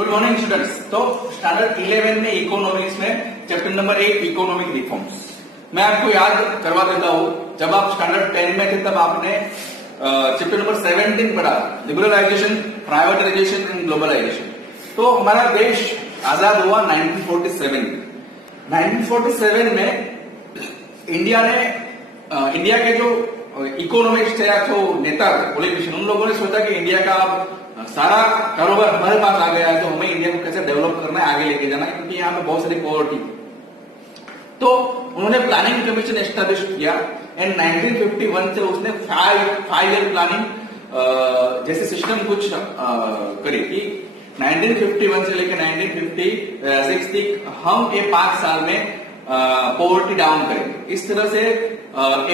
Good morning students. तो standard 11 में economics में चैप्टर नंबर 8 इकोनॉमिक रिफॉर्म्स मैं आपको याद करवा देता हूं। जब आप स्टैंडर्ड 10 में थे तब आपने चैप्टर नंबर 17 पढ़ा, लिबरलाइजेशन, प्राइवेटाइजेशन एंड ग्लोबलाइजेशन। तो हमारा देश आजाद हुआ 1947। 1947 में इंडिया के जो इकोनॉमिक्स थे या जो नेता पॉलिटिशियन, उन लोगों ने सोचा कि इंडिया का अब सारा कारोबार हमारे पास आ गया है, तो हमें इंडिया को कैसे डेवलप करना है, आगे लेके जाना है, क्योंकि यहाँ पे बहुत सारी पॉवर्टी। तो उन्होंने प्लानिंग कमीशन एस्टेब्लिश किया एंड 1951 से उसने 5 ईयर प्लानिंग जैसे सिस्टम कुछ करी कि 1951 से लेकर 1956 तक हम ये 5 साल में पॉवर्टी डाउन करेंगे। इस तरह से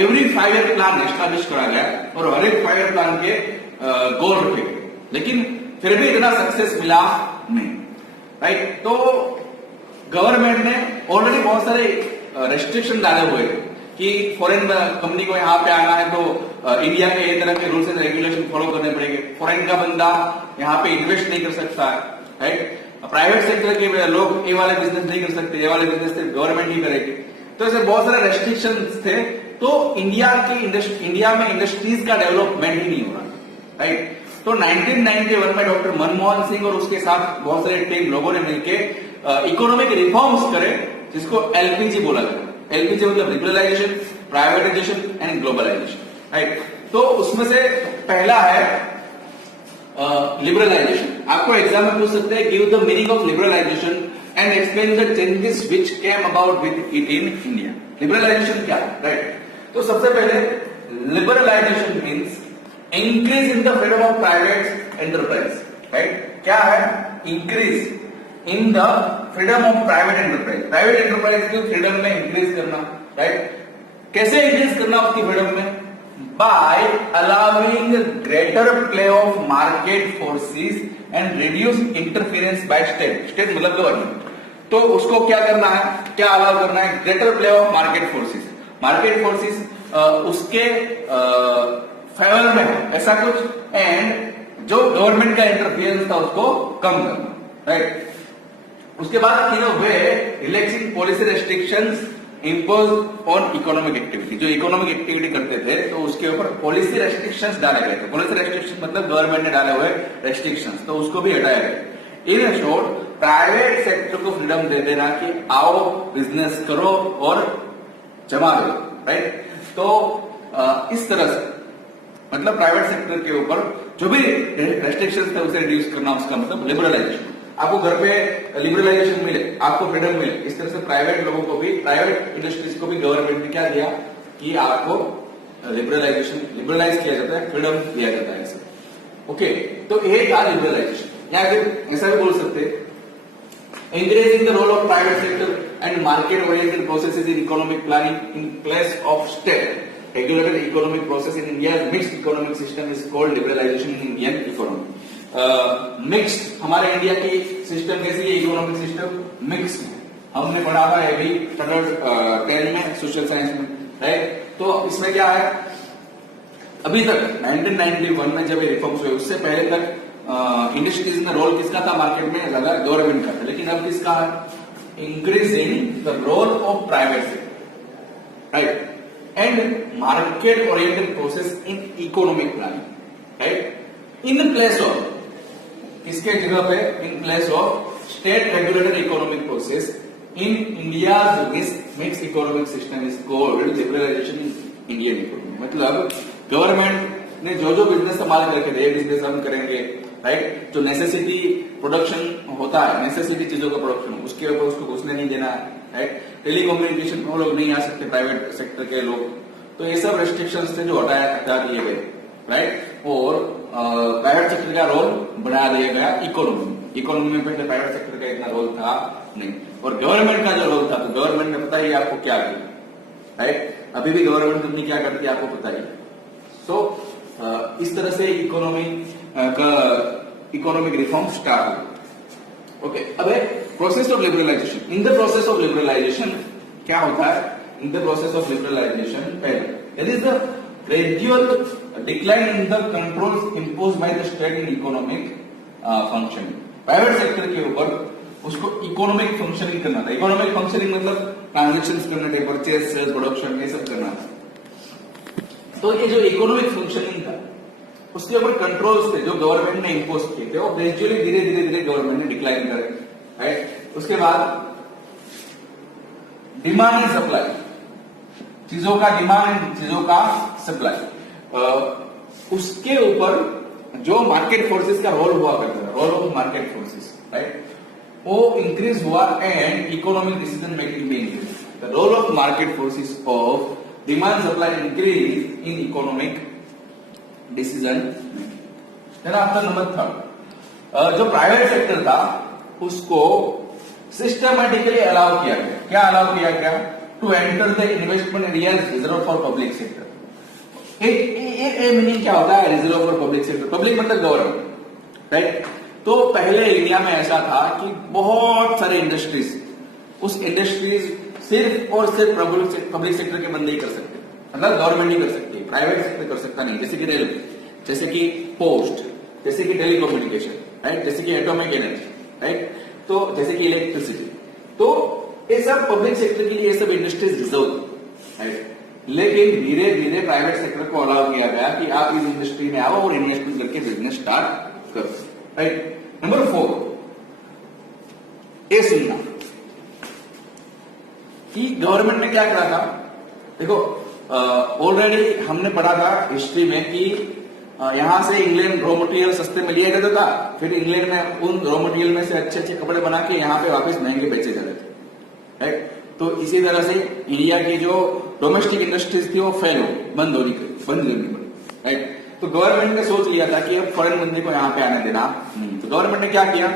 एवरी 5 ईयर प्लान एस्टेब्लिश करा गया और हर एक 5 ईयर प्लान के गोल रखे गए, लेकिन फिर भी इतना सक्सेस मिला नहीं, राइट। तो गवर्नमेंट ने ऑलरेडी बहुत सारे रेस्ट्रिक्शन डाले हुए थे कि फॉरेन कंपनी को यहाँ पे आना है तो इंडिया के ये तरह के रूल्स एंड रेगुलेशन फॉलो करने पड़ेंगे। फॉरेन का बंदा यहाँ पे इन्वेस्ट नहीं कर सकता है, राइट। प्राइवेट सेक्टर के लोग ये वाले बिजनेस नहीं कर सकते, ये वाले बिजनेस गवर्नमेंट ही करेगी। तो ऐसे बहुत सारे रेस्ट्रिक्शंस थे। तो इंडिया में इंडस्ट्रीज का डेवलपमेंट ही नहीं हो रहा, राइट। तो 1991 में डॉक्टर मनमोहन सिंह और उसके साथ बहुत सारे टीम लोगों ने मिलकर इकोनॉमिक रिफॉर्म्स करे, जिसको एलपीजी बोला गया। एलपीजी मतलब liberalisation, privatisation and globalisation, right. तो उसमें से पहला है लिबरलाइजेशन। आपको एग्जाम में पूछ सकते हैं, give the meaning of liberalisation and explain the changes which came about with it in India. Liberalisation क्या है, राइट। तो सबसे पहले liberalisation means increase in the freedom of private enterprise, right. क्या है? Increase in the freedom of private enterprise. Private enterprise की फ्रीडम में इंक्रीज करना, राइट। कैसे इंक्रीज करना उसकी फ्रीडम में? By allowing greater play of market forces and reduce interference by state. State मतलब गवर्नमेंट। तो उसको क्या करना है, क्या अलाउ करना है? Greater play of market forces. Market forces उसके फेवर में है ऐसा कुछ, एंड जो गवर्नमेंट का इंटरफियरेंस था उसको कम करना, राइट। उसके बाद in a way relaxing policy restrictions impose on economic activity. जो इकोनॉमिक एक्टिविटी करते थे तो उसके ऊपर पॉलिसी रेस्ट्रिक्शंस डाले गए थे। पॉलिसी रेस्ट्रिक्शन मतलब गवर्नमेंट ने डाले हुए रेस्ट्रिक्शंस, तो उसको भी हटाया गया। इन शॉर्ट प्राइवेट सेक्टर को फ्रीडम दे देना कि आओ बिजनेस करो और जमा दो, राइट। तो इस तरह से मतलब प्राइवेट सेक्टर के ऊपर जो भी रेस्ट्रिक्शंस थे उसे रिड्यूस करना, उसका मतलब लिबरलाइजेशन। आपको घर पे लिबरलाइजेशन मिले, आपको फ्रीडम मिले, इस तरह से प्राइवेट लोगों को भी, प्राइवेट इंडस्ट्रीज को भी गवर्नमेंट ने क्या दिया कि आपको लिबरलाइज किया जाता है, फ्रीडम दिया जाता है ऐसे, ओके। तो ये था लिबरलाइजेशन। या फिर ऐसा भी बोल सकते increasing the role of private sector and market oriented processes in economic planning in place of state regulated economic process in India's mixed economic system is called liberalization in Indian economy। Mixed हमारे India की system कैसी है? Economic system mixed है। हमने पढ़ा था अभी standard 10 में सोशल साइंस में, राइट। तो इसमें क्या है, अभी तक 1991 में जब ये रिफॉर्म्स हुए उससे पहले तक इंडस्ट्रीज में रोल किसका था मार्केट में? ज्यादा गवर्नमेंट का था। लेकिन अब किसका है? Increasing the role of private sector, right, and market oriented process in economic planning, right। in place of किसके जगह पे? in place of state regulated economic process in India's mixed economic system is called liberalization in Indian economy। मतलब government ने जो business संभाल के रखे थे, ये बिजनेस हम करेंगे, राइट। जो नेसेसिटी प्रोडक्शन होता है, नेसेसिटी चीजों का प्रोडक्शन, उसके ऊपर उसको घुसने नहीं देना है, राइट। टेलीकम्युनिकेशन में लोग नहीं आ सकते, प्राइवेट सेक्टर के लोग। तो ये सब रेस्ट्रिक्शंस थे जो हटा दिए गए, राइट। और प्राइवेट सेक्टर का रोल बढ़ा दिया गया इकोनॉमी में पहले प्राइवेट सेक्टर का इतना रोल था नहीं, और गवर्नमेंट का जो रोल था, तो गवर्नमेंट ने पता ही आपको क्या किया, राइट। अभी भी गवर्नमेंट अपनी क्या करती है आपको पता ही। तो इस तरह से इकोनॉमिक रिफॉर्म स्टार्ट हुआ, ओके। अब process of liberalisation. In the process of liberalisation क्या होता है? In the process of liberalisation पहले it is the gradual decline in the controls imposed by the state in economic function. Private sector के ऊपर उसको economic functioning करना था। Economic functioning मतलब ट्रांजेक्शन करने थे, परचेज, सेल्स, प्रोडक्शन, ये सब करना था। तो ये जो इकोनॉमिक फंक्शनिंग था उसके ऊपर कंट्रोल्स थे जो गवर्नमेंट ने इंपोज किए थे, वो ग्रेजुअली धीरे धीरे धीरे गवर्नमेंट ने डिक्लाइन करे, राइट। उसके बाद डिमांड एंड सप्लाई, चीजों का डिमांड एंड चीजों का सप्लाई, उसके ऊपर जो मार्केट फोर्सेस का रोल हुआ करता था, role of market forces, right, वो इंक्रीज हुआ एंड इकोनॉमिक डिसीजन मेकिंग भी increase. The role of market forces of demand supply increase in economic decision. Then after number third, जो प्राइवेट सेक्टर था उसको सिस्टमैटिकली अलाउ किया गया। क्या allow किया गया? To enter the investment areas reserve for public sector. Meaning क्या होता है reserve for public sector? Public मतलब गवर्नमेंट, राइट। तो पहले इंडिया में ऐसा था कि बहुत सारे इंडस्ट्रीज, उस इंडस्ट्रीज सिर्फ और सिर्फ पब्लिक सेक्टर के बंदे ही कर सकते, मतलब गवर्नमेंट ही कर सकती है, प्राइवेट सेक्टर कर सकता नहीं। जैसे कि रेलवे, जैसे कि पोस्ट, जैसे कि टेलीकम्युनिकेशन, राइट, जैसे कि एटॉमिक एनर्जी, राइट, तो जैसे कि इलेक्ट्रिसिटी। तो ये सब पब्लिक सेक्टर के लिए ये सब इंडस्ट्रीज रिजर्व, राइट। लेकिन धीरे धीरे प्राइवेट सेक्टर को अलाउ किया गया कि आप इस इंडस्ट्री में आओ और इन्वेस्टमेंट करके बिजनेस स्टार्ट करो, राइट। नंबर 4, ये सुनना कि गवर्नमेंट ने क्या करा था। देखो ऑलरेडी हमने पढ़ा था हिस्ट्री में कि यहां से इंग्लैंड रॉ मटेरियल सस्ते में लिया जाता था, फिर इंग्लैंड में उन रॉ मटेरियल में से अच्छे अच्छे कपड़े बना के यहाँ पे वापस महंगे बेचे जाते थे, राइट। तो इसी तरह से इंडिया की जो डोमेस्टिक इंडस्ट्रीज थी वो फेल हो, बंद होनी पड़ी, राइट। तो गवर्नमेंट ने सोच लिया था कि अब फॉरेन बंदे को यहाँ पे आने देना नहीं। तो गवर्नमेंट ने क्या किया,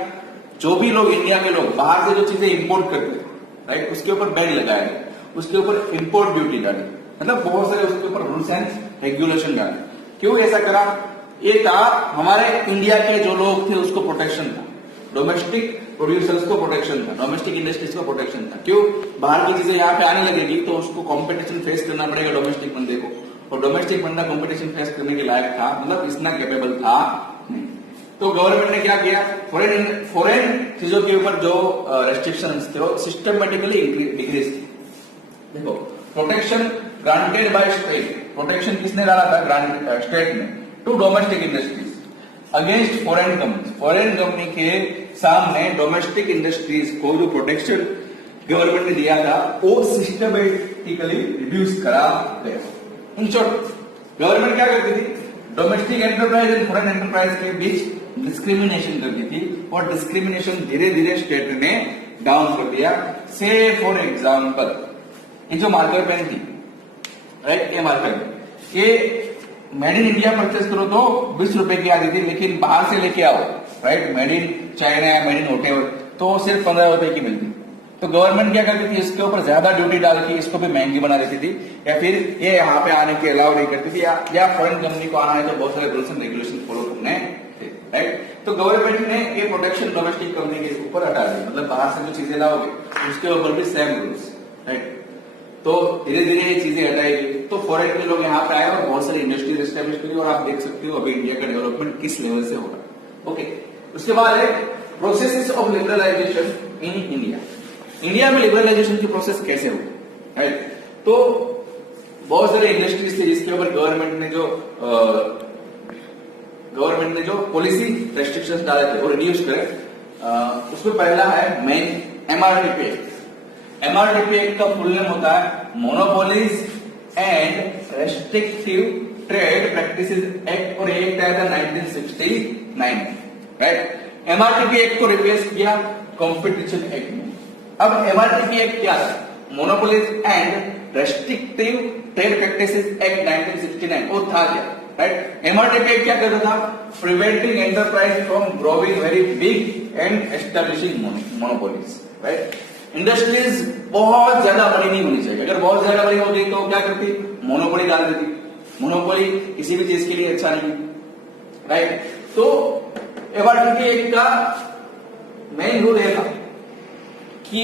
जो भी लोग इंडिया के लोग बाहर से जो चीजें इंपोर्ट करते थे, राइट, उसके ऊपर बैन लगाया गया, उसके ऊपर इंपोर्ट ड्यूटी डाली, मतलब बहुत सारे उसके ऊपर रूल्स एंड रेगुलेशन डाले। क्यों ऐसा करा? ये था हमारे इंडिया के जो लोग थे उसको प्रोटेक्शन था, डोमेस्टिक प्रोड्यूसर्स को प्रोटेक्शन था, डोमेस्टिक इंडस्ट्रीज को प्रोटेक्शन था। क्यों? बाहर की चीजें यहाँ पे आने लगेगी तो उसको कंपटीशन फेस करना पड़ेगा डोमेस्टिक बंदे को, और डोमेस्टिक बंदा कंपटीशन फेस करने के लायक था, मतलब इतना कैपेबल था नहीं। तो गवर्नमेंट ने क्या किया, फॉरेन चीजों के ऊपर जो रेस्ट्रिक्शंस थे वो सिस्टमेटिकली डिक्रीज थे। देखो, protection granted by state, protection किसने डाला था? स्टेट ने, to domestic industries against foreign company. Foreign company के सामने डोमेस्टिक इंडस्ट्रीज को जो प्रोटेक्शन गवर्नमेंट ने दिया था वो सिस्टमेटिकली रिड्यूस करा गया। इन शॉर्ट, गवर्नमेंट क्या करती थी, domestic enterprise and foreign enterprise के बीच डिस्क्रिमिनेशन करती थी, और डिस्क्रिमिनेशन धीरे धीरे स्टेट ने डाउन कर दिया। से फॉर एग्जाम्पल, ये जो मार्कर पेन थी, राइट, ये मार्कर पेन, ये मेड इन इंडिया परचेस करो तो 20 रुपए की आती थी, लेकिन बाहर से लेके आओ, राइट, मेड इन चाइना या मेड इन व्हाटएवर, तो सिर्फ 15 रुपए की मिलती। तो गवर्नमेंट क्या करती थी, इसके ऊपर ज्यादा ड्यूटी डाल के इसको भी महंगी बना देती थी, या फिर ये यहाँ पे आने के अलाउ नहीं करती थी, या फॉरेन कंपनी को आना है तो बहुत सारे रूल्स एंड रेगुलेशन फॉलो करने थे, राइट। तो गवर्नमेंट ने ये प्रोटेक्शन डोमेस्टिक कंपनी के ऊपर हटा दी, मतलब बाहर से जो चीजें लाओगे उसके ऊपर भी सेम रूल्स, राइट। तो धीरे धीरे ये चीजें हटाई गई, तो फॉरेन के लोग यहाँ पे आए और बहुत सारी इंडस्ट्रीज एस्टेब्लिश करी, और आप देख सकते हो अभी इंडिया का डेवलपमेंट किस लेवल से हो रहा है। ओके, उसके बाद है processes of liberalisation in India. India में लिबरलाइजेशन की प्रोसेस कैसे हुई, राइट। तो बहुत सारे इंडस्ट्रीज थे जिसके ऊपर गवर्नमेंट ने जो पॉलिसी रेस्ट्रिक्शंस डाले थे वो रिड्यूस करे। उसमें पहला है main MRTP act. MRTP act का फुल नेम होता है monopolies and restrictive trade practices act, और एक्ट आया था 1969, राइट। एमआरटीपी एक्ट को रिप्लेस किया कंपटीशन एक्ट में। अब एमआरटीपी एक्ट क्या है? Monopolies and restrictive trade practices act 1969, वो था क्या, राइट। एमआरटीपी एक्ट क्या करता था? Preventing enterprise from growing very big and establishing monopolies, right. Industries बहुत ज्यादा बड़ी नहीं होनी चाहिए, अगर बहुत ज्यादा बड़ी होती तो क्या करती? मोनोपोली डाल देती। मोनोपोली किसी भी चीज के लिए अच्छा नहीं, राइट। तो एमआरटीपी एक्ट का मेन रूल है कि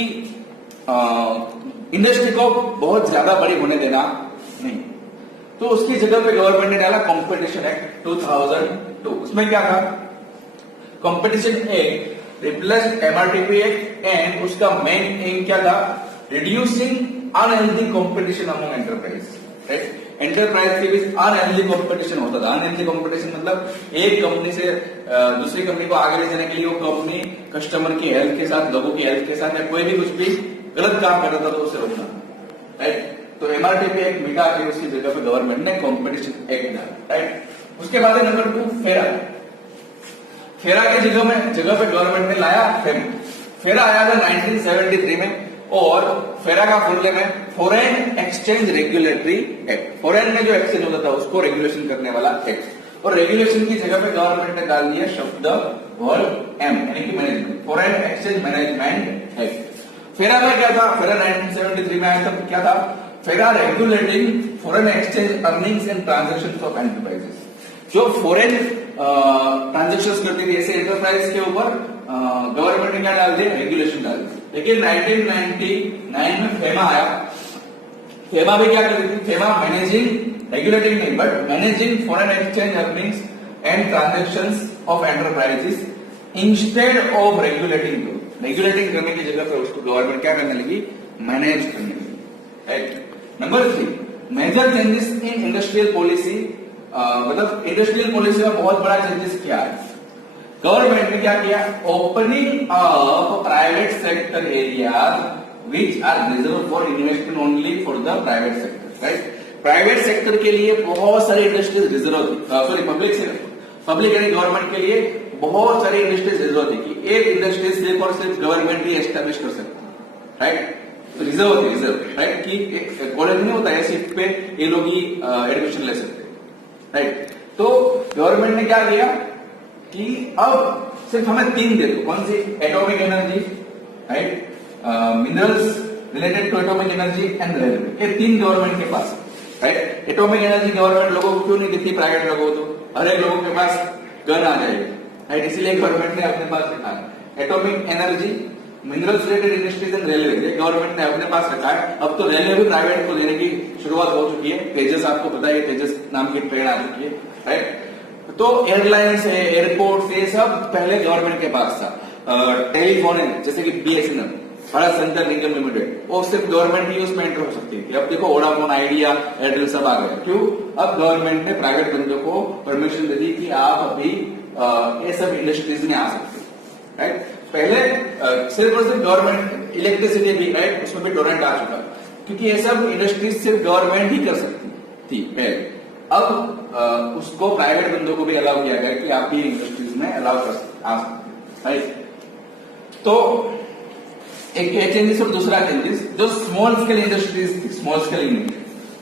इंडस्ट्री को बहुत ज्यादा बड़ी होने देना नहीं। तो उसकी जगह पे गवर्नमेंट ने डाला कंपटीशन एक्ट 2002। उसमें क्या था? Competition act replaced MRTP act and उसका मेन एम क्या था? Reducing unhealthy competition among enterprise, right? Enterprise के बीच अनहेल्दी कंपटीशन होता था। अनहेल्दी कंपटीशन मतलब एक कंपनी से दूसरी कंपनी को आगे ले जाने के लिए वो कंपनी कस्टमर की हेल्थ के साथ, लोगों की हेल्थ के साथ या कोई भी कुछ भी गलत काम कर रहा था तो उसे रोकना, राइट? तो एमआरटीपी एक्ट मिटा के उसकी जगह पे गवर्नमेंट ने कॉम्पिटिशन एक्ट डाला, राइट? उसके बाद है नंबर 2 फेरा। फेरा की जगह पे गवर्नमेंट ने लाया फेम। फेरा आया था 1973 में और फेरा का फुल नेम है foreign exchange regulatory act. Foreign में जो एक्सचेंज होता था उसको रेगुलेशन करने वाला एक्ट। और रेगुलेशन की जगह पे गवर्नमेंट ने डाल दिया शब्द वर्ड एम यानी कि management, foreign exchange management act. फेरा में क्या था? फेरा 1973 में आया था। क्या था? फेरा regulating foreign exchange earnings and transactions of enterprises. जो फॉरेन ट्रांजैक्शंस करती थी ऐसे एंटरप्राइज के ऊपर गवर्नमेंट ने क्या डाल दिया? रेगुलेशन डाल दिया। लेकिन 1999 में फेमा आया। फेमा भी क्या करती थी? फेमा मैनेजिंग, रेगुलेटिंग नहीं but managing foreign exchange earnings and transactions of enterprises instead of regulating. Regulating करने की जगह पर उसको गवर्नमेंट क्या करने लगी? मैनेज करने लगी, right? Number 3 major changes in industrial policy. मतलब इंडस्ट्रियल पॉलिसी में बहुत बड़ा चेंजेस किया है गवर्नमेंट ने। क्या किया? Opening up private sector areas which are reserve for investment only for the private sector, right? Private sector के लिए बहुत सारी इंडस्ट्रीज रिजर्व थी, सॉरी पब्लिक यानी गवर्नमेंट के लिए बहुत सारी इंडस्ट्रीज रिजर्व थी कि एक इंडस्ट्री सिर्फ और सिर्फ गवर्नमेंट ही एस्टेब्लिश कर सकती, राइट? रिजर्व थी, रिजर्व, राइट? कि कॉलेज नहीं होता है सीट पे ये लोग ही एडमिशन ले सकते, राइट? तो गवर्नमेंट ने क्या किया कि अब सिर्फ हमें 3 दे दो। कौन सी? Atomic energy, right? Minerals related to atomic energy and railway. ये 3 गवर्नमेंट के पास, राइट? एटॉमिक एनर्जी गवर्नमेंट लोगों को क्यों नहीं देती? प्राइवेट लोगों को तो हर एक लोगों के पास गन आ जाएगी, राइट? इसीलिए गवर्नमेंट ने अपने पास रखा है atomic energy, minerals related industries and railway. Government ने अपने पास रखा है। अब तो रेलवे भी प्राइवेट को देने की शुरुआत हो चुकी है। तेजस, आपको पता है तेजस नाम की ट्रेन आ चुकी है, राइट? तो एयरलाइंस है, एयरपोर्ट ये सब पहले गवर्नमेंट के पास था। टेलीफोन है जैसे कि बीएसएनएल, भारत संचार निगम लिमिटेड, वो सिर्फ गवर्नमेंट ही उसमें एंटर हो सकती थी। अब देखो वोडाफोन, आइडिया, एयरटेल सब आ गए। क्यों? अब गवर्नमेंट ने प्राइवेट बंदों को परमिशन दे दी कि आप अभी ये सब इंडस्ट्रीज में आ सकते हैं, राइट? पहले सिर्फ और सिर्फ गवर्नमेंट, इलेक्ट्रिसिटी भी, राइट? उसमें भी टोरेंट आ चुका क्योंकि ये सब इंडस्ट्रीज सिर्फ गवर्नमेंट ही कर सकती थी पहले। अब उसको प्राइवेट बंदों को भी अलाउ किया गया कि आप भी इंडस्ट्रीज में अलाउ कर आ सकते, राइट? तो एक चेंजेस और दूसरा चेंजेस, जो स्मॉल स्केल इंडस्ट्रीज थी, स्मॉल स्केल यूनिट,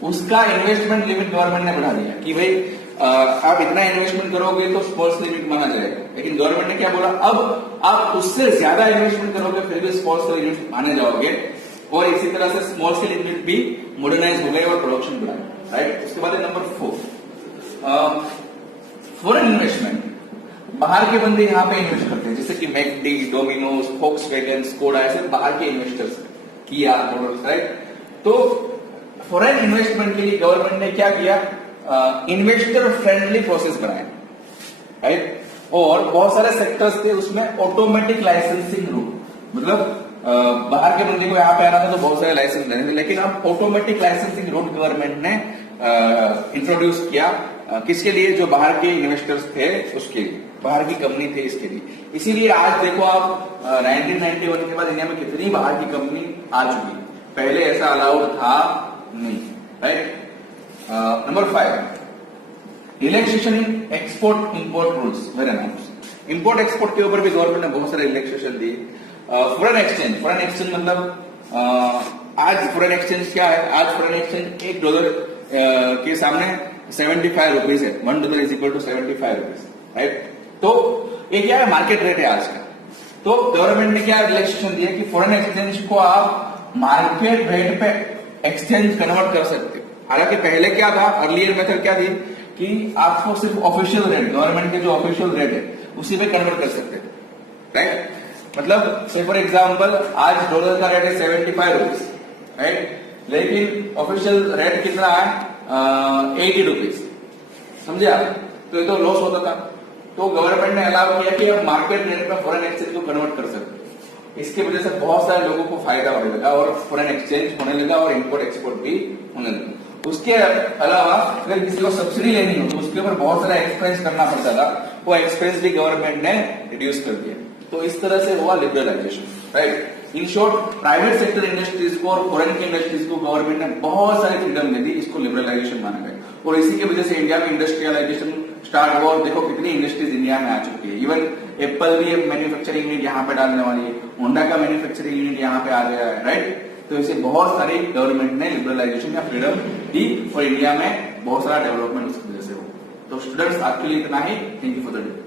उसका इन्वेस्टमेंट लिमिट गवर्नमेंट ने बढ़ा दिया कि भाई आप इतना इन्वेस्टमेंट करोगे तो स्मॉल स्केल यूनिट माना जाएगा। लेकिन गवर्नमेंट ने क्या बोला? अब आप उससे ज्यादा इन्वेस्टमेंट करोगे फिर भी स्मॉल स्केल यूनिट माने जाओगे। और इसी तरह से स्मॉल स्केल यूनिट भी मॉडर्नाइज हो गए और प्रोडक्शन बढ़ा, राइट? उसके बाद नंबर 4 फॉरेन इन्वेस्टमेंट। बाहर के बंदे यहाँ पे इन्वेस्ट करते हैं जैसे कि मैकडी, डोमिनोज, फोक्सवैगन, स्कोडा, ऐसे बाहर के इन्वेस्टर्स, किया, राइट? तो फॉरेन इन्वेस्टमेंट के लिए गवर्नमेंट ने क्या किया? इन्वेस्टर फ्रेंडली प्रोसेस बनाया, राइट? और बहुत सारे सेक्टर्स थे उसमें ऑटोमेटिक लाइसेंसिंग रूट, मतलब बाहर के बंदे को यहाँ पे आना था तो बहुत सारे लाइसेंस देने थे, लेकिन अब ऑटोमेटिक लाइसेंसिंग रूट गवर्नमेंट ने इंट्रोड्यूस किया। किसके लिए? जो बाहर के इन्वेस्टर्स थे उसके लिए, बाहर की कंपनी थे इसके लिए। इसीलिए आज देखो आप 1991 के बाद इंडिया में कितनी बाहर की कंपनी आ चुकी है, पहले ऐसा अलाउड था नहीं, right? Number 5 relaxation in export import rules were announce. Import export के ऊपर भी गवर्नमेंट ने बहुत सारे रिलैक्सेशन दिए। फॉरेन एक्सचेंज मतलब आज फॉरेन एक्सचेंज क्या है? आज फॉरेन एक्सचेंज $1 के सामने 75 रुपीज है। $1 is equal to 75 rupees, right? तो ये क्या है? मार्केट रेट है आज का। तो गवर्नमेंट ने क्या रिलैक्सेशन दिया कि फॉरेन एक्सचेंज को आप मार्केट रेट पे एक्सचेंज कन्वर्ट कर सकते हो। हालांकि पहले क्या था? अर्लियर मेथड क्या थी कि आपको सिर्फ ऑफिशियल रेट, गवर्नमेंट के जो ऑफिशियल रेट है उसी पे कन्वर्ट कर सकते थे, राइट? मतलब से फॉर एग्जाम्पल आज $1 का रेट है 75 रुपीज, राइट? लेकिन ऑफिशियल रेट कितना है? 80 रुपीज, समझे आप? तो ये तो लॉस होता था। तो गवर्नमेंट ने अलाउ किया कि आप मार्केट रेट में फॉरेन एक्सचेंज को कन्वर्ट कर सकते हो। इसकी वजह से बहुत सारे लोगों को फायदा होने लगा और फॉरेन एक्सचेंज होने लगा और इंपोर्ट एक्सपोर्ट भी होने लगा। उसके अलावा अगर किसी को सब्सिडी लेनी हो तो उसके ऊपर बहुत सारा एक्सपेंस करना पड़ता था, वो एक्सपेंस भी गवर्नमेंट ने रिड्यूस कर दिया। तो इस तरह से हुआ liberalisation, right. In short, private sector industries को और फॉरेन की इंडस्ट्रीज को गवर्नमेंट ने बहुत सारी फ्रीडम दे दी, इसको लिबरलाइजेशन माना गया। और इसी की वजह से इंडिया में इंडस्ट्रियलाइजेशन स्टार्ट हुआ और देखो कितनी इंडस्ट्रीज इंडिया में आ चुकी है। इवन एप्पल भी मैन्युफैक्चरिंग यूनिट यहाँ पे डालने वाली है, होंडा का मैन्युफैक्चरिंग यूनिट यहाँ पे आ गया है, राइट। तो इसे बहुत सारी गवर्नमेंट ने लिबरलाइजेशन या फ्रीडम दी और इंडिया में बहुत सारा डेवलपमेंट उसकी वजह से हो। तो स्टूडेंट्स, आपके लिए इतना ही। Thank you for the day.